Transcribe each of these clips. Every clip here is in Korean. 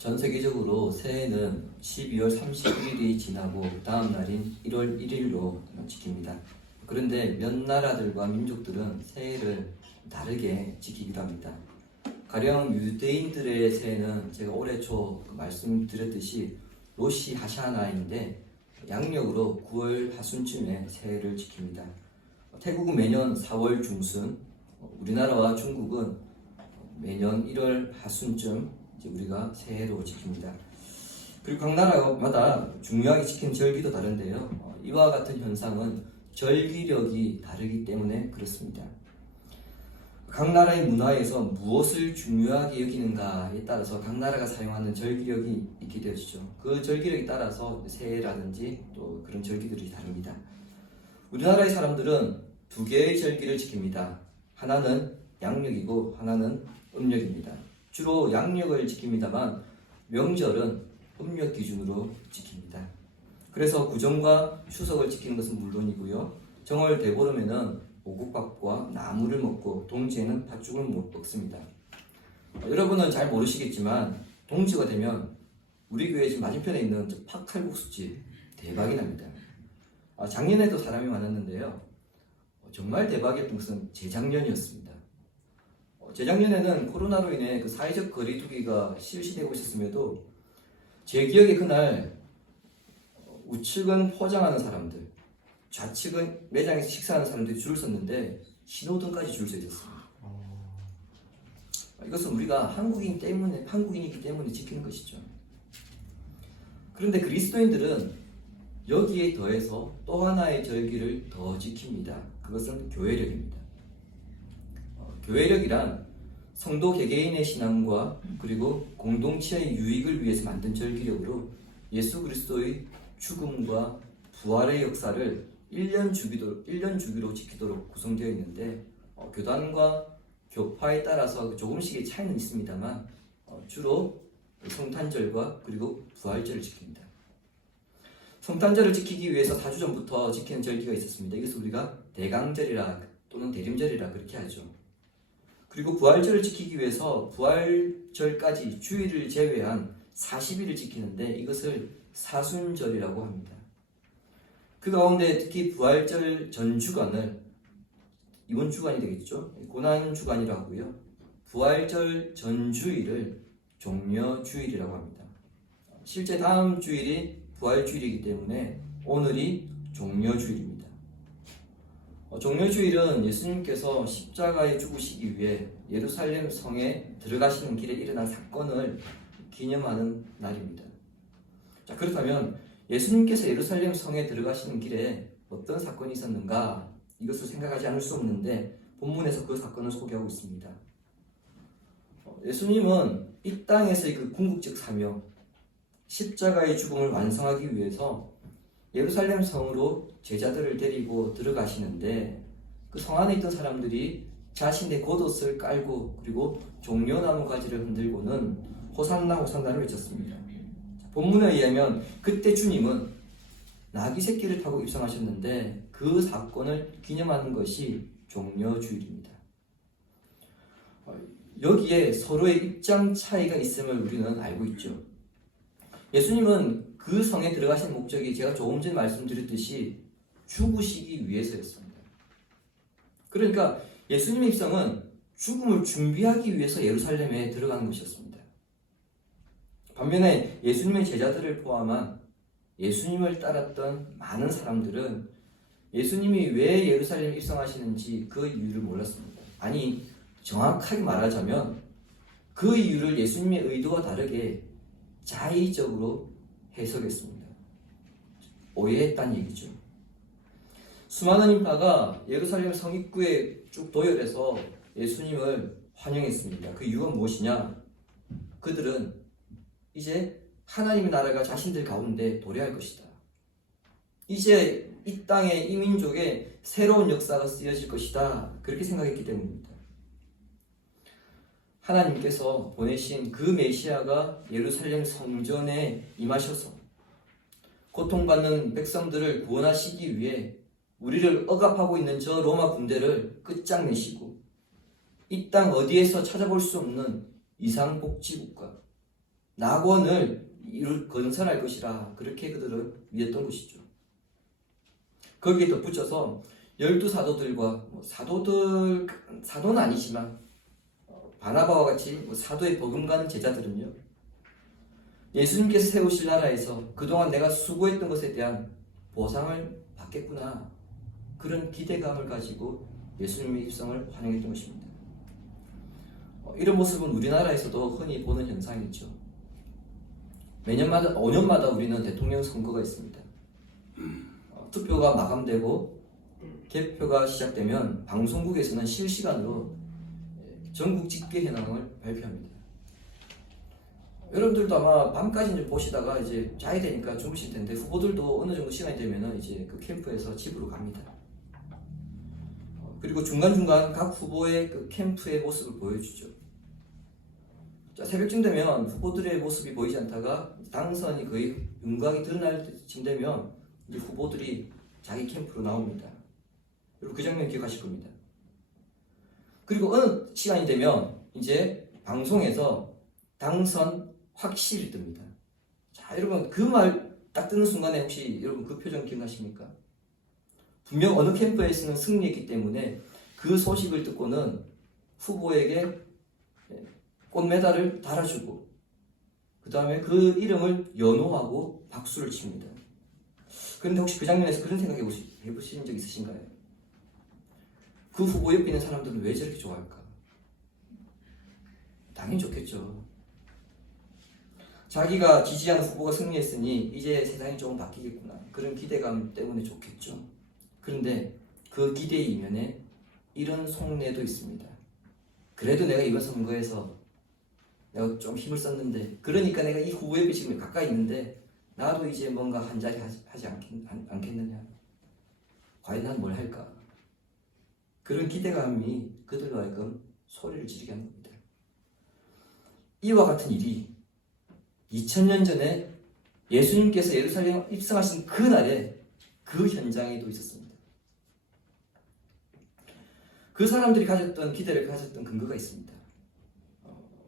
전 세계적으로 새해는 12월 31일이 지나고 다음 날인 1월 1일로 지킵니다. 그런데 몇 나라들과 민족들은 새해를 다르게 지키기도 합니다. 가령 유대인들의 새해는 제가 올해 초 말씀드렸듯이 로시 하샤나인데 양력으로 9월 하순쯤에 새해를 지킵니다. 태국은 매년 4월 중순, 우리나라와 중국은 매년 1월 하순쯤 우리가 새해로 지킵니다. 그리고 각 나라마다 중요하게 지키는 절기도 다른데요. 이와 같은 현상은 절기력이 다르기 때문에 그렇습니다. 각 나라의 문화에서 무엇을 중요하게 여기는가에 따라서 각 나라가 사용하는 절기력이 있게 되어지죠. 그 절기력에 따라서 새해라든지 또 그런 절기들이 다릅니다. 우리나라의 사람들은 두 개의 절기를 지킵니다. 하나는 양력이고 하나는 음력입니다. 주로 양력을 지킵니다만 명절은 음력 기준으로 지킵니다. 그래서 구정과 추석을 지키는 것은 물론이고요. 정월 대보름에는 오곡밥과 나물을 먹고 동지에는 팥죽을 못 먹습니다. 여러분은 잘 모르시겠지만 동지가 되면 우리 교회 집 맞은편에 있는 팥칼국수집 대박이 납니다. 작년에도 사람이 많았는데요. 정말 대박이었던 것은 재작년이었습니다. 재작년에는 코로나로 인해 그 사회적 거리두기가 실시되고 있었음에도 제 기억에 그날 우측은 포장하는 사람들, 좌측은 매장에서 식사하는 사람들이 줄을 섰는데 신호등까지 줄 서 있었습니다. 이것은 우리가 한국인이기 때문에 지키는 것이죠. 그런데 그리스도인들은 여기에 더해서 또 하나의 절기를 더 지킵니다. 그것은 교회력입니다. 교회력이란 성도 개개인의 신앙과 그리고 공동체의 유익을 위해서 만든 절기력으로 예수 그리스도의 죽음과 부활의 역사를 1년 주기로 지키도록 구성되어 있는데 교단과 교파에 따라서 조금씩의 차이는 있습니다만 주로 성탄절과 그리고 부활절을 지킵니다. 성탄절을 지키기 위해서 4주 전부터 지키는 절기가 있었습니다. 이것을 우리가 대강절이라 또는 대림절이라 그렇게 하죠. 그리고 부활절을 지키기 위해서 부활절까지 주일을 제외한 40일을 지키는데 이것을 사순절이라고 합니다. 그 가운데 특히 부활절 전 주간을 이번 주간이 되겠죠. 고난주간이라고 하고요. 부활절 전 주일을 종려주일이라고 합니다. 실제 다음 주일이 부활주일이기 때문에 오늘이 종려주일입니다. 종려주일은 예수님께서 십자가에 죽으시기 위해 예루살렘 성에 들어가시는 길에 일어난 사건을 기념하는 날입니다. 자, 그렇다면 예수님께서 예루살렘 성에 들어가시는 길에 어떤 사건이 있었는가? 이것을 생각하지 않을 수 없는데 본문에서 그 사건을 소개하고 있습니다. 예수님은 이 땅에서의 그 궁극적 사명, 십자가의 죽음을 완성하기 위해서 예루살렘 성으로 제자들을 데리고 들어가시는데 그 성 안에 있던 사람들이 자신의 겉옷을 깔고 그리고 종려나무 가지를 흔들고는 호산나 호산나를 외쳤습니다. 본문에 의하면 그때 주님은 나귀 새끼를 타고 입성하셨는데 그 사건을 기념하는 것이 종려주일입니다. 여기에 서로의 입장 차이가 있음을 우리는 알고 있죠. 예수님은 그 성에 들어가신 목적이 제가 조금 전에 말씀드렸듯이 죽으시기 위해서였습니다. 그러니까 예수님의 입성은 죽음을 준비하기 위해서 예루살렘에 들어가는 것이었습니다. 반면에 예수님의 제자들을 포함한 예수님을 따랐던 많은 사람들은 예수님이 왜 예루살렘에 입성하시는지 그 이유를 몰랐습니다. 아니, 정확하게 말하자면 그 이유를 예수님의 의도와 다르게 자의적으로 해석했습니다. 오해했다는 얘기죠. 수많은 인파가 예루살렘 성입구에 쭉 도열해서 예수님을 환영했습니다. 그 이유가 무엇이냐? 그들은 이제 하나님의 나라가 자신들 가운데 도래할 것이다. 이제 이 땅에 이 민족에 새로운 역사가 쓰여질 것이다. 그렇게 생각했기 때문입니다. 하나님께서 보내신 그 메시아가 예루살렘 성전에 임하셔서 고통받는 백성들을 구원하시기 위해 우리를 억압하고 있는 저 로마 군대를 끝장내시고 이 땅 어디에서 찾아볼 수 없는 이상복지국가, 낙원을 건설할 것이라 그렇게 그들은 믿었던 것이죠. 거기에 덧붙여서 12사도들과 사도는 아니지만 바나바와 같이 사도에 버금가는 제자들은요, 예수님께서 세우실 나라에서 그동안 내가 수고했던 것에 대한 보상을 받겠구나, 그런 기대감을 가지고 예수님의 입성을 환영했던 것입니다. 이런 모습은 우리나라에서도 흔히 보는 현상이죠. 매년마다 5년마다 우리는 대통령 선거가 있습니다. 투표가 마감되고 개표가 시작되면 방송국에서는 실시간으로 전국 집계 현황을 발표합니다. 여러분들도 아마 밤까지 좀 보시다가 이제 자야 되니까 주무실 텐데, 후보들도 어느 정도 시간이 되면은 이제 그 캠프에서 집으로 갑니다. 그리고 중간중간 각 후보의 그 캠프의 모습을 보여주죠. 자, 새벽쯤 되면 후보들의 모습이 보이지 않다가 당선이 거의 윤곽이 드러날 때쯤 되면 이제 후보들이 자기 캠프로 나옵니다. 그리고 그 장면 기억하실 겁니다. 그리고 어느 시간이 되면 이제 방송에서 당선 확실히 뜹니다. 자, 여러분 그 말 딱 뜨는 순간에 혹시 여러분 그 표정 기억나십니까? 분명 어느 캠프에서는 승리했기 때문에 그 소식을 듣고는 후보에게 꽃메달을 달아주고 그 다음에 그 이름을 연호하고 박수를 칩니다. 그런데 혹시 그 장면에서 그런 생각 해보신 적 있으신가요? 그 후보 옆에 있는 사람들은 왜 저렇게 좋아할까? 당연히 좋겠죠. 자기가 지지하는 후보가 승리했으니 이제 세상이 조금 바뀌겠구나, 그런 기대감 때문에 좋겠죠. 그런데 그 기대의 이면에 이런 속내도 있습니다. 그래도 내가 이번 선거에서 내가 좀 힘을 썼는데, 그러니까 내가 이 후보 옆에 지금 가까이 있는데 나도 이제 뭔가 한 자리 하지 않겠느냐, 과연 난 뭘 할까, 그런 기대감이 그들로 하여금 소리를 지르게 한 겁니다. 이와 같은 일이 2000년 전에 예수님께서 예루살렘 입성하신 그날에 그 현장에도 있었습니다. 그 사람들이 가졌던 기대를 가졌던 근거가 있습니다.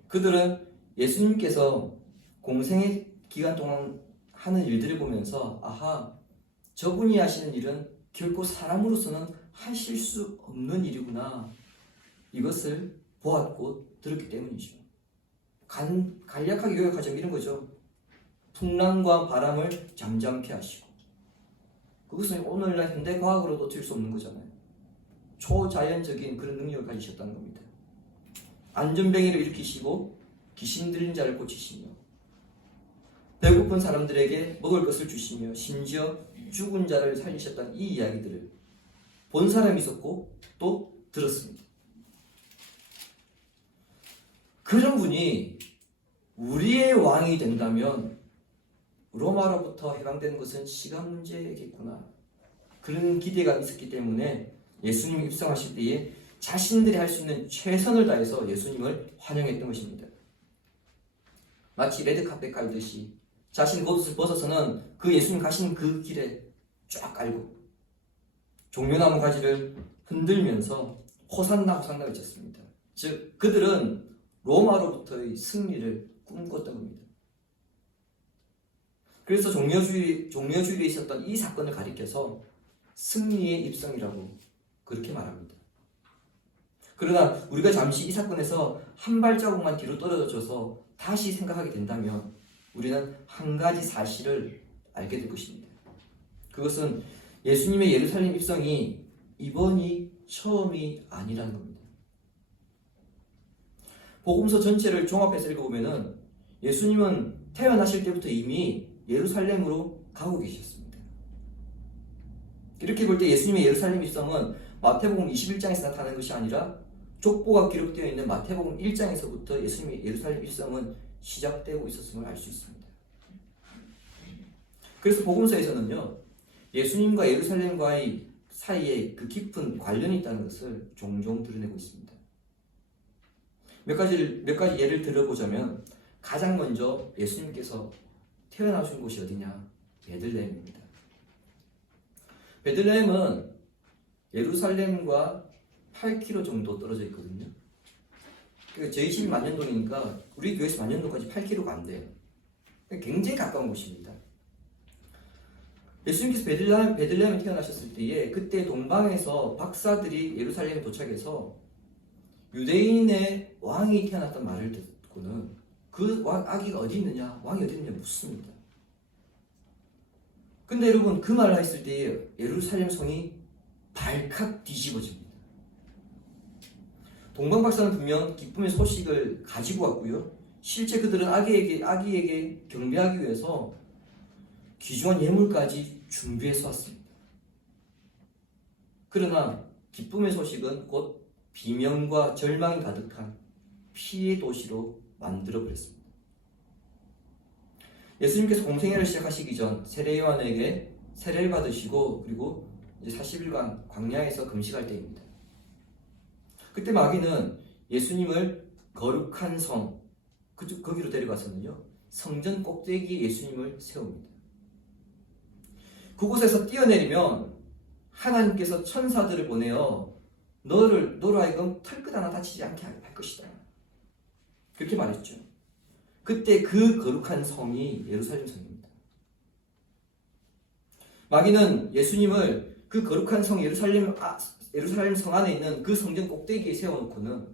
그들은 예수님께서 공생의 기간 동안 하는 일들을 보면서, 아하, 저분이 하시는 일은 결코 사람으로서는 하실 수 없는 일이구나, 이것을 보았고 들었기 때문이죠. 간략하게 요약하자면 이런 거죠. 풍랑과 바람을 잠잠케 하시고, 그것은 오늘날 현대 과학으로도 어쩔 수 없는 거잖아요. 초자연적인 그런 능력을 가지셨다는 겁니다. 안전뱅이를 일으키시고 귀신 들린 자를 고치시며 배고픈 사람들에게 먹을 것을 주시며 심지어 죽은 자를 살리셨다는 이 이야기들을 본 사람이 있었고 또 들었습니다. 그런 분이 우리의 왕이 된다면 로마로부터 해방되는 것은 시간 문제겠구나, 그런 기대가 있었기 때문에 예수님이 입성하실 때에 자신들이 할 수 있는 최선을 다해서 예수님을 환영했던 것입니다. 마치 레드카펫 깔듯이 자신 겉옷을 벗어서는 그 예수님 가시는 그 길에 쫙 깔고 종려나무 가지를 흔들면서 호산나 호산나 외쳤습니다. 즉 그들은 로마로부터의 승리를 꿈꿨던 겁니다. 그래서 종려주일에 있었던 이 사건을 가리켜서 승리의 입성이라고 그렇게 말합니다. 그러나 우리가 잠시 이 사건에서 한 발자국만 뒤로 떨어져서 다시 생각하게 된다면 우리는 한 가지 사실을 알게 될 것입니다. 그것은 예수님의 예루살렘 입성이 이번이 처음이 아니라는 겁니다. 복음서 전체를 종합해서 읽어보면 예수님은 태어나실 때부터 이미 예루살렘으로 가고 계셨습니다. 이렇게 볼 때 예수님의 예루살렘 입성은 마태복음 21장에서 나타나는 것이 아니라 족보가 기록되어 있는 마태복음 1장에서부터 예수님의 예루살렘 입성은 시작되고 있었음을 알 수 있습니다. 그래서 복음서에서는요, 예수님과 예루살렘과의 사이에 그 깊은 관련이 있다는 것을 종종 드러내고 있습니다. 몇 가지 예를 들어보자면, 가장 먼저 예수님께서 태어나신 곳이 어디냐? 베들레헴입니다. 베들레헴은 예루살렘과 8km 정도 떨어져 있거든요. 저희 집이 만년동이니까 우리 교회에서 만년동까지 8km가 안 돼요. 굉장히 가까운 곳입니다. 예수님께서 베들레헴에 태어나셨을 때에 그때 동방에서 박사들이 예루살렘에 도착해서 유대인의 왕이 태어났던 말을 듣고는 그 아기가 어디 있느냐, 왕이 어디 있느냐 묻습니다. 근데 여러분 그 말을 했을 때 예루살렘 성이 발칵 뒤집어집니다. 동방 박사는 분명 기쁨의 소식을 가지고 왔고요. 실제 그들은 아기에게 경배하기 위해서 귀중한 예물까지 준비해서 왔습니다. 그러나 기쁨의 소식은 곧 비명과 절망이 가득한 피의 도시로 만들어버렸습니다. 예수님께서 공생애를 시작하시기 전 세례 요한에게 세례를 받으시고 그리고 이제 40일간 광야에서 금식할 때입니다. 그때 마귀는 예수님을 거룩한 성, 거기로 데려가서는요, 성전 꼭대기에 예수님을 세웁니다. 그곳에서 뛰어내리면 하나님께서 천사들을 보내어 너로 하여금 털끝 하나 다치지 않게 할 것이다. 그렇게 말했죠. 그때 그 거룩한 성이 예루살렘 성입니다. 마귀는 예수님을 그 거룩한 성 예루살렘 성 안에 있는 그 성전 꼭대기에 세워놓고는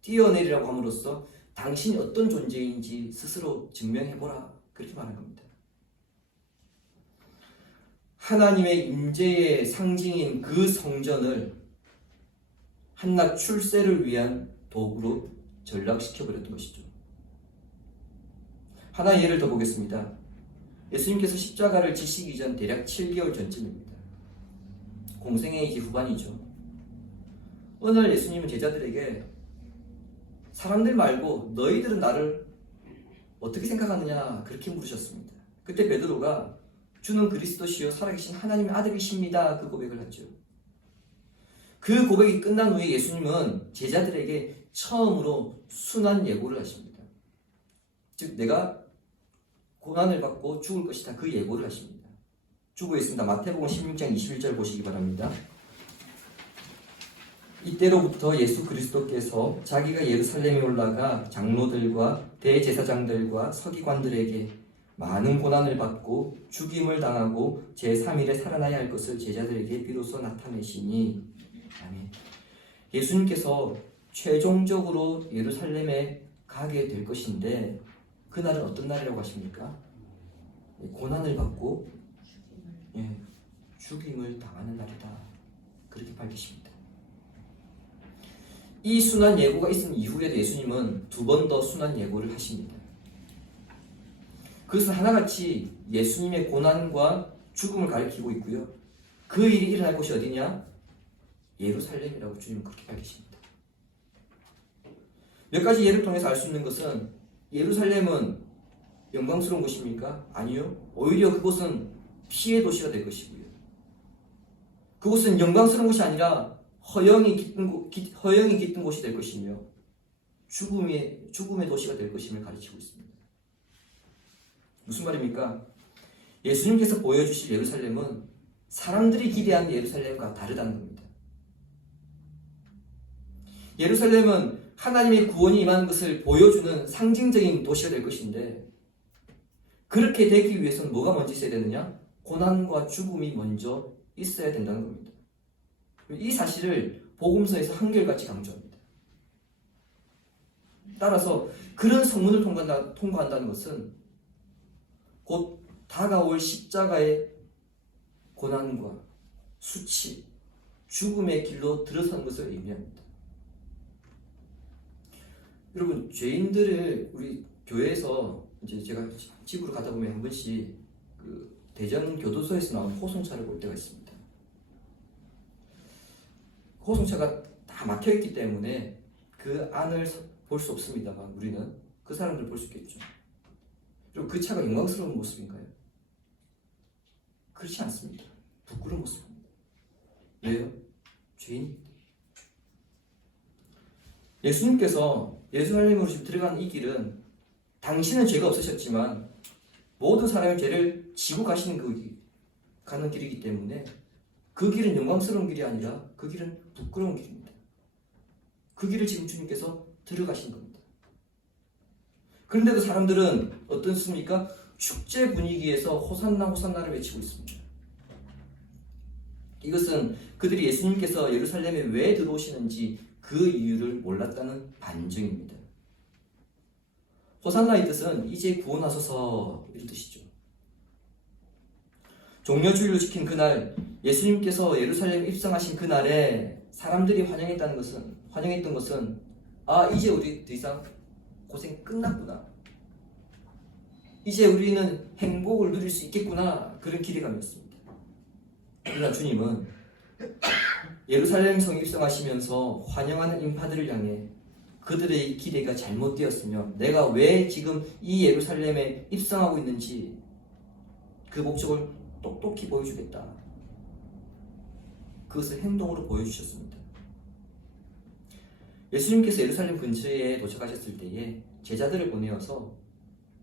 뛰어내리라고 함으로써 당신이 어떤 존재인지 스스로 증명해보라, 그렇게 말한 겁니다. 하나님의 임재의 상징인 그 성전을 한낱 출세를 위한 도구로 전락시켜버렸던 것이죠. 하나의 예를 더 보겠습니다. 예수님께서 십자가를 지시기 전 대략 7개월 전쯤입니다. 공생애 이제 후반이죠. 어느 날 예수님은 제자들에게 사람들 말고 너희들은 나를 어떻게 생각하느냐 그렇게 물으셨습니다. 그때 베드로가 주는 그리스도시요 살아계신 하나님의 아들이십니다, 그 고백을 하죠. 그 고백이 끝난 후에 예수님은 제자들에게 처음으로 순환 예고를 하십니다. 즉 내가 고난을 받고 죽을 것이다, 그 예고를 하십니다. 주고 있습니다. 마태복음 16장 21절 보시기 바랍니다. 이때로부터 예수 그리스도께서 자기가 예루살렘에 올라가 장로들과 대제사장들과 서기관들에게 많은 고난을 받고 죽임을 당하고 제3일에 살아나야 할 것을 제자들에게 비로소 나타내시니, 아멘. 예수님께서 최종적으로 예루살렘에 가게 될 것인데 그날은 어떤 날이라고 하십니까? 고난을 받고 죽임을 당하는 날이다, 그렇게 밝히십니다. 이 순환 예고가 있은 이후에도 예수님은 두 번 더 순환 예고를 하십니다. 그것은 하나같이 예수님의 고난과 죽음을 가리키고 있고요. 그 일이 일어날 곳이 어디냐? 예루살렘이라고 주님은 그렇게 밝히십니다. 몇 가지 예를 통해서 알 수 있는 것은 예루살렘은 영광스러운 곳입니까? 아니요. 오히려 그곳은 피의 도시가 될 것이고요. 그곳은 영광스러운 곳이 아니라 허영이 깃든 곳이 될 것이며 죽음의 도시가 될 것임을 가르치고 있습니다. 무슨 말입니까? 예수님께서 보여주실 예루살렘은 사람들이 기대하는 예루살렘과 다르다는 겁니다. 예루살렘은 하나님의 구원이 임하는 것을 보여주는 상징적인 도시가 될 것인데, 그렇게 되기 위해서는 뭐가 먼저 있어야 되느냐? 고난과 죽음이 먼저 있어야 된다는 겁니다. 이 사실을 복음서에서 한결같이 강조합니다. 따라서 그런 성문을 통과한다는 것은 곧 다가올 십자가의 고난과 수치, 죽음의 길로 들어서는 것을 의미합니다. 여러분, 죄인들을 우리 교회에서 이제 제가 집으로 가다 보면 한 번씩 그 대전 교도소에서 나온 호송차를 볼 때가 있습니다. 호송차가 다 막혀있기 때문에 그 안을 볼 수 없습니다만 우리는 그 사람들을 볼 수 있겠죠. 그리고 그 차가 영광스러운 모습인가요? 그렇지 않습니다. 부끄러운 모습입니다. 왜요? 죄인입니다. 예수님께서 예루살렘으로 지금 들어가는 이 길은 당신은 죄가 없으셨지만 모든 사람의 죄를 지고 가는 길이기 때문에 그 길은 영광스러운 길이 아니라 그 길은 부끄러운 길입니다. 그 길을 지금 주님께서 들어가신 겁니다. 그런데도 사람들은 어떻습니까? 축제 분위기에서 호산나 호산나를 외치고 있습니다. 이것은 그들이 예수님께서 예루살렘에 왜 들어오시는지 그 이유를 몰랐다는 반증입니다. 호산나의 뜻은 이제 구원하소서 이런 뜻이죠. 종려주일로 지킨 그날, 예수님께서 예루살렘에 입성하신 그날에 사람들이 환영했던 것은 이제 우리 더 이상 고생 끝났구나. 이제 우리는 행복을 누릴 수 있겠구나. 그런 기대감이었습니다. 그러나 주님은 예루살렘 성에 입성하시면서 환영하는 인파들을 향해 그들의 기대가 잘못되었으며 내가 왜 지금 이 예루살렘에 입성하고 있는지 그 목적을 똑똑히 보여주겠다. 그것을 행동으로 보여주셨습니다. 예수님께서 예루살렘 근처에 도착하셨을 때에 제자들을 보내어서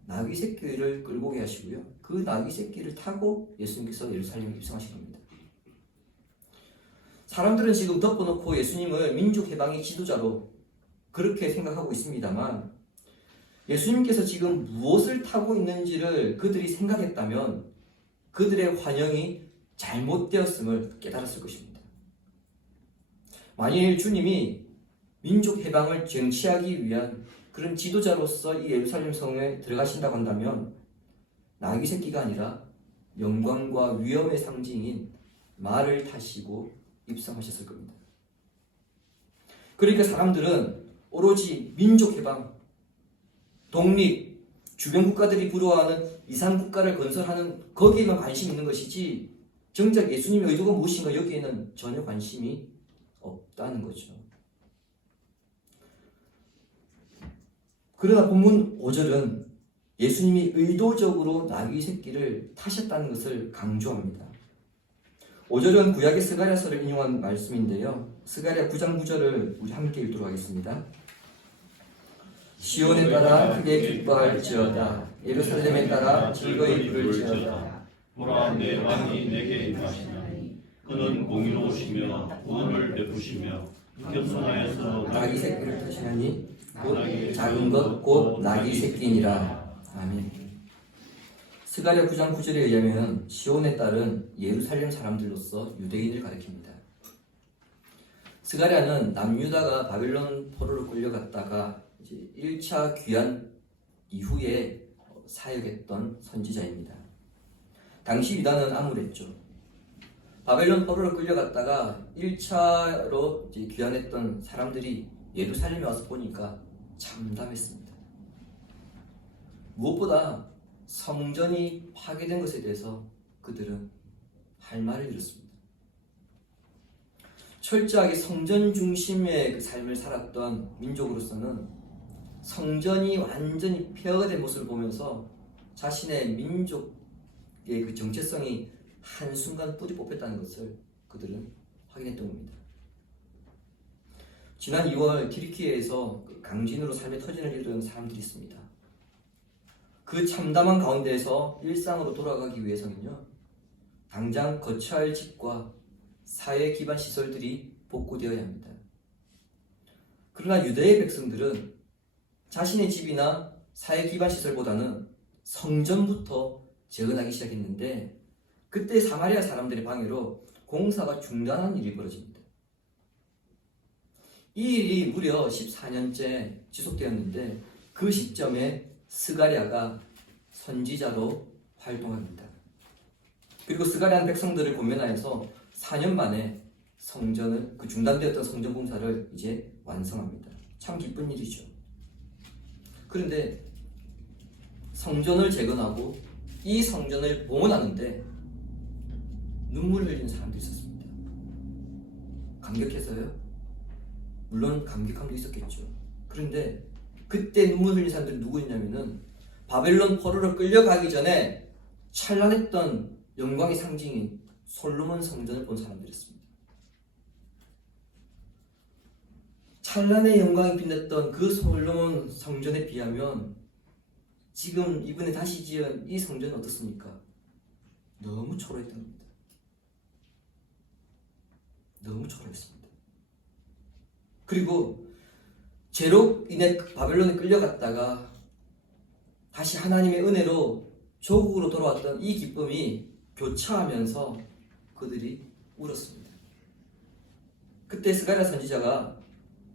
나귀 새끼를 끌고 오게 하시고요. 그 나귀 새끼를 타고 예수님께서 예루살렘에 입성하신 겁니다. 사람들은 지금 덮어놓고 예수님을 민족 해방의 지도자로 그렇게 생각하고 있습니다만 예수님께서 지금 무엇을 타고 있는지를 그들이 생각했다면 그들의 환영이 잘못되었음을 깨달았을 것입니다. 만일 주님이 민족 해방을 쟁취하기 위한 그런 지도자로서 이 예루살렘 성에 들어가신다고 한다면 나귀 새끼가 아니라 영광과 위엄의 상징인 말을 타시고 입성하셨을 겁니다. 그러니까 사람들은 오로지 민족 해방, 독립, 주변 국가들이 부러워하는 이상 국가를 건설하는 거기에만 관심이 있는 것이지 정작 예수님의 의도가 무엇인가 여기에는 전혀 관심이 없다는 거죠. 그러나 본문 5절은 예수님이 의도적으로 나귀 새끼를 타셨다는 것을 강조합니다. 5절은 구약의 스가랴서를 인용한 말씀인데요. 스가랴 9장 9절을 우리 함께 읽도록 하겠습니다. 시온에 따라 크게 기뻐할지어다. 예루살렘에 따라 즐거이 부를지어다. 보라, 내 왕이 내게 임하시나니 그는 공의로우시며 구원을 베푸시며 겸손하여서 나귀 새끼를 타시나니 곧 작은 것 곧 나귀 새끼니라. 아멘. 스가랴 9장 9절에 의하면 시온의 딸은 예루살렘 사람들로서 유대인을 가리킵니다. 스가랴는 남유다가 바벨론 포로로 끌려갔다가 이제 1차 귀환 이후에 사역했던 선지자입니다. 당시 유다는 암울했죠. 바벨론 포로로 끌려갔다가 1차로 이제 귀환했던 사람들이 예루살렘에 와서 보니까 참담했습니다. 무엇보다 성전이 파괴된 것에 대해서 그들은 할 말을 잃었습니다. 철저하게 성전 중심의 그 삶을 살았던 민족으로서는 성전이 완전히 폐허가 된 모습을 보면서 자신의 민족의 그 정체성이 한순간 뿌리 뽑혔다는 것을 그들은 확인했던 겁니다. 지난 2월 튀르키예에서 강진으로 삶의 터전을 이루는 사람들이 있습니다. 그 참담한 가운데에서 일상으로 돌아가기 위해서는요, 당장 거처할 집과 사회 기반 시설들이 복구되어야 합니다. 그러나 유대의 백성들은 자신의 집이나 사회 기반 시설보다는 성전부터 재건하기 시작했는데 그때 사마리아 사람들의 방해로 공사가 중단한 일이 벌어집니다. 이 일이 무려 14년째 지속되었는데 그 시점에 스가랴가 선지자로 활동합니다. 그리고 스가랴는 백성들을 권면하여서 4년 만에 성전을 그 중단되었던 성전 공사를 이제 완성합니다. 참 기쁜 일이죠. 그런데 성전을 재건하고 이 성전을 봉헌하는데 눈물을 흘리는 사람도 있었습니다. 감격해서요? 물론 감격함도 있었겠죠. 그런데 그때 눈물 흘린 사람들이 누구였냐면은 바벨론 포로로 끌려가기 전에 찬란했던 영광의 상징인 솔로몬 성전을 본 사람들이었습니다. 찬란의 영광이 빛났던 그 솔로몬 성전에 비하면 지금 이번에 다시 지은 이 성전은 어떻습니까? 너무 초라했던 겁니다. 너무 초라했습니다. 그리고 죄로 인해 바벨론에 끌려갔다가 다시 하나님의 은혜로 조국으로 돌아왔던 이 기쁨이 교차하면서 그들이 울었습니다. 그때 스가랴 선지자가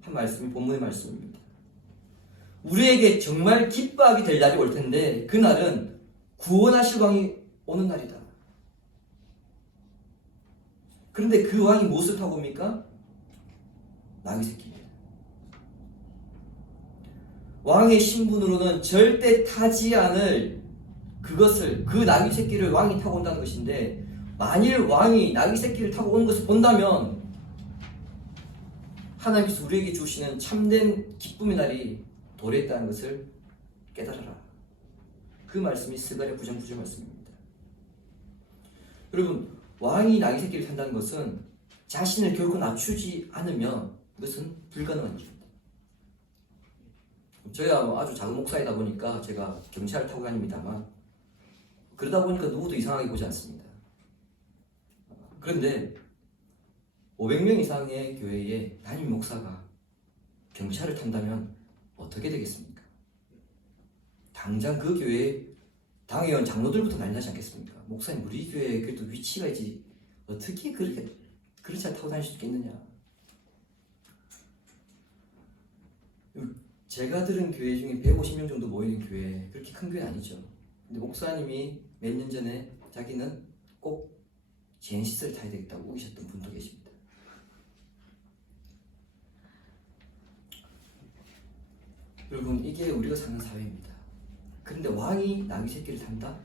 한 말씀이 본문의 말씀입니다. 우리에게 정말 기뻐하게 될 날이 올 텐데 그날은 구원하실 왕이 오는 날이다. 그런데 그 왕이 무엇을 타고 옵니까? 나귀 새끼입니다. 왕의 신분으로는 절대 타지 않을 그것을, 그 나귀 새끼를 왕이 타고 온다는 것인데, 만일 왕이 나귀 새끼를 타고 오는 것을 본다면 하나님께서 우리에게 주시는 참된 기쁨의 날이 도래했다는 것을 깨달아라. 그 말씀이 스가랴 9장 9절 말씀입니다. 여러분, 왕이 나귀 새끼를 탄다는 것은 자신을 결코 낮추지 않으면 그것은 불가능한 일입니다. 저희가 아주 작은 목사이다 보니까 제가 경찰을 타고 다닙니다만, 그러다 보니까 누구도 이상하게 보지 않습니다. 그런데 500명 이상의 교회에 담임 목사가 경찰을 탄다면 어떻게 되겠습니까? 당장 그 교회에 당회원 장로들부터 난리 나지 않겠습니까? 목사님, 우리 교회에 그래도 위치가 있지, 어떻게 그렇게 잘 타고 다닐 수 있겠느냐? 제가 들은 교회 중에 150명 정도 모이는 교회, 그렇게 큰 교회 아니죠. 근데 목사님이 몇 년 전에 자기는 꼭 제네시스를 타야 되겠다고 우기셨던 분도 계십니다. 여러분, 이게 우리가 사는 사회입니다. 그런데 왕이 나귀 새끼를 탄다?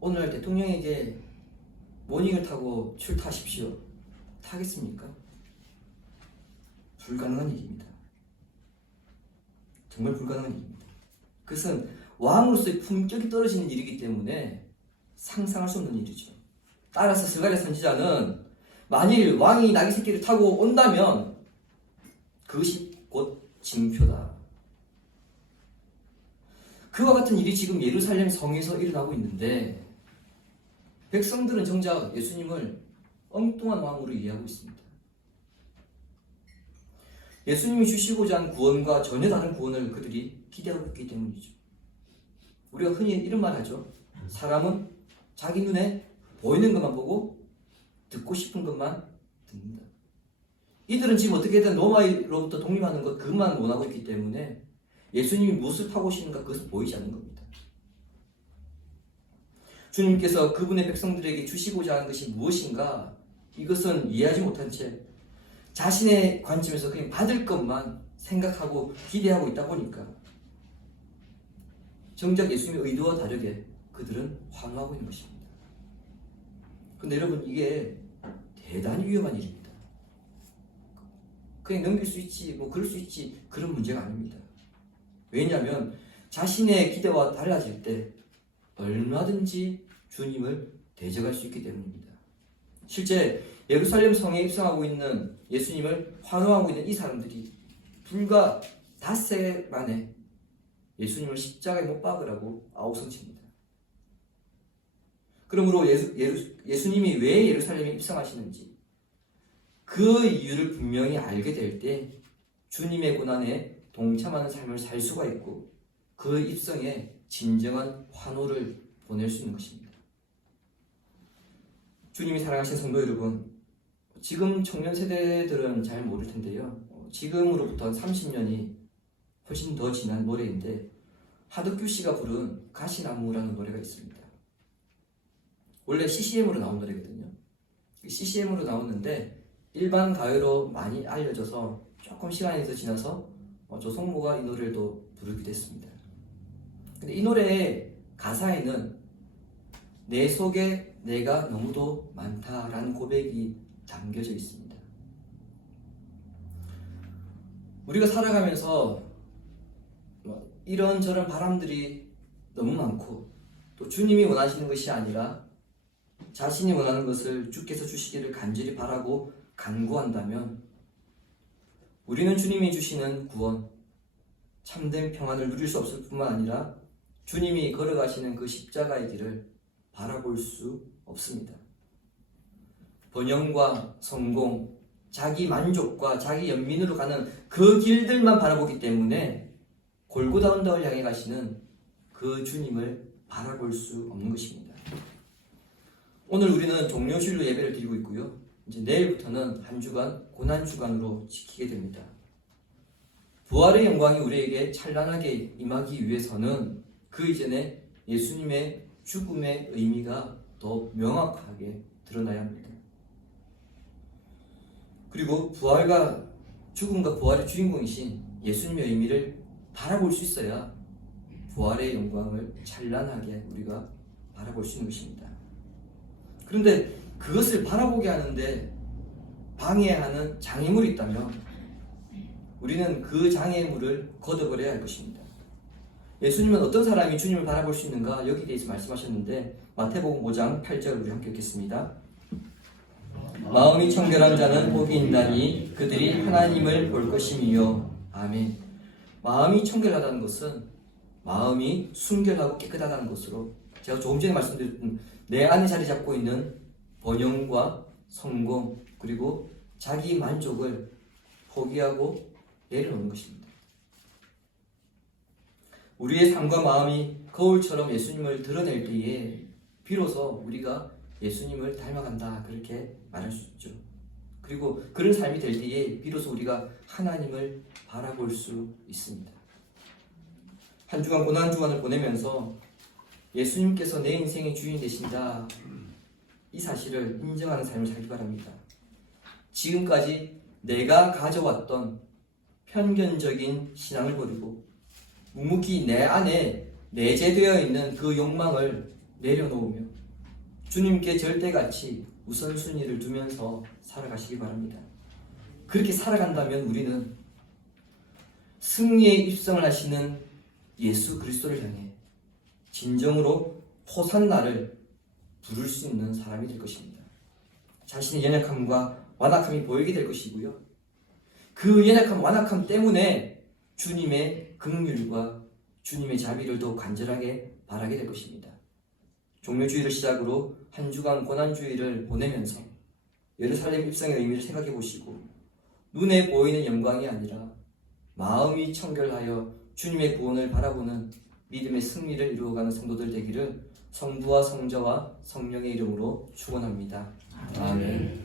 오늘 대통령에게 모닝을 타고 출타하십시오. 타겠습니까? 불가능한 일입니다. 정말 불가능한 일입니다. 그것은 왕으로서의 품격이 떨어지는 일이기 때문에 상상할 수 없는 일이죠. 따라서 스가랴 선지자는 만일 왕이 나귀 새끼를 타고 온다면 그것이 곧 징표다. 그와 같은 일이 지금 예루살렘 성에서 일어나고 있는데 백성들은 정작 예수님을 엉뚱한 왕으로 이해하고 있습니다. 예수님이 주시고자 하는 구원과 전혀 다른 구원을 그들이 기대하고 있기 때문이죠. 우리가 흔히 이런 말 하죠. 사람은 자기 눈에 보이는 것만 보고 듣고 싶은 것만 듣는다. 이들은 지금 어떻게든 로마로부터 독립하는 것 그것만 원하고 있기 때문에 예수님이 무엇을 타고 오시는가 그것은 보이지 않는 겁니다. 주님께서 그분의 백성들에게 주시고자 하는 것이 무엇인가 이것은 이해하지 못한 채 자신의 관점에서 그냥 받을 것만 생각하고 기대하고 있다 보니까 정작 예수님의 의도와 다르게 그들은 환호하고 있는 것입니다. 근데 여러분, 이게 대단히 위험한 일입니다. 그냥 넘길 수 있지, 뭐 그럴 수 있지, 그런 문제가 아닙니다. 왜냐하면 자신의 기대와 달라질 때 얼마든지 주님을 대적할 수 있기 때문입니다. 실제 예루살렘 성에 입성하고 있는 예수님을 환호하고 있는 이 사람들이 불과 닷새 만에 예수님을 십자가에 못 박으라고 아우성칩니다. 그러므로 예수님이 왜 예루살렘에 입성하시는지 그 이유를 분명히 알게 될 때 주님의 고난에 동참하는 삶을 살 수가 있고 그 입성에 진정한 환호를 보낼 수 있는 것입니다. 주님이 사랑하신 성도 여러분, 지금 청년 세대들은 잘 모를 텐데요. 지금으로부터 30년이 훨씬 더 지난 노래인데 하덕규 씨가 부른 가시나무라는 노래가 있습니다. 원래 CCM으로 나온 노래거든요. CCM으로 나왔는데 일반 가요로 많이 알려져서 조금 시간이 더 지나서 조성모가 이 노래를 또 부르기도 했습니다. 근데 이 노래의 가사에는 내 속에 내가 너무도 많다라는 고백이 담겨져 있습니다. 우리가 살아가면서 이런저런 바람들이 너무 많고 또 주님이 원하시는 것이 아니라 자신이 원하는 것을 주께서 주시기를 간절히 바라고 간구한다면 우리는 주님이 주시는 구원, 참된 평안을 누릴 수 없을 뿐만 아니라 주님이 걸어가시는 그 십자가의 길을 바라볼 수 없습니다. 번영과 성공, 자기 만족과 자기 연민으로 가는 그 길들만 바라보기 때문에 골고다 언덕을 향해 가시는 그 주님을 바라볼 수 없는 것입니다. 오늘 우리는 종료주일로 예배를 드리고 있고요. 이제 내일부터는 한 주간 고난주간으로 지키게 됩니다. 부활의 영광이 우리에게 찬란하게 임하기 위해서는 그 이전에 예수님의 죽음의 의미가 더 명확하게 드러나야 합니다. 그리고 부활과 죽음과 부활의 주인공이신 예수님의 의미를 바라볼 수 있어야 부활의 영광을 찬란하게 우리가 바라볼 수 있는 것입니다. 그런데 그것을 바라보게 하는데 방해하는 장애물이 있다면 우리는 그 장애물을 걷어버려야 할 것입니다. 예수님은 어떤 사람이 주님을 바라볼 수 있는가 여기에 대해서 말씀하셨는데 마태복음 5장 8절 우리 함께 읽겠습니다. 마음이 청결한 자는 복이 있나니 그들이 하나님을 볼 것임이요. 아멘. 마음이 청결하다는 것은 마음이 순결하고 깨끗하다는 것으로 제가 조금 전에 말씀드렸던 내 안에 자리 잡고 있는 번영과 성공 그리고 자기 만족을 포기하고 내려놓는 것입니다. 우리의 삶과 마음이 거울처럼 예수님을 드러낼 때에 비로소 우리가 예수님을 닮아간다 그렇게 말할 수 있죠. 그리고 그런 삶이 될 때에 비로소 우리가 하나님을 바라볼 수 있습니다. 한 주간 고난주간을 보내면서 예수님께서 내 인생의 주인 되신다 이 사실을 인정하는 삶을 살기 바랍니다. 지금까지 내가 가져왔던 편견적인 신앙을 버리고 묵묵히 내 안에 내재되어 있는 그 욕망을 내려놓으며 주님께 절대같이 우선순위를 두면서 살아가시기 바랍니다. 그렇게 살아간다면 우리는 승리의 입성을 하시는 예수 그리스도를 향해 진정으로 호산나를 부를 수 있는 사람이 될 것입니다. 자신의 연약함과 완악함이 보이게 될 것이고요. 그 연약함, 완악함 때문에 주님의 긍휼과 주님의 자비를 더 간절하게 바라게 될 것입니다. 종료주의를 시작으로 한 주간 고난주의를 보내면서 예루살렘 입성의 의미를 생각해 보시고 눈에 보이는 영광이 아니라 마음이 청결하여 주님의 구원을 바라보는 믿음의 승리를 이루어가는 성도들 되기를 성부와 성자와 성령의 이름으로 축원합니다. 아멘.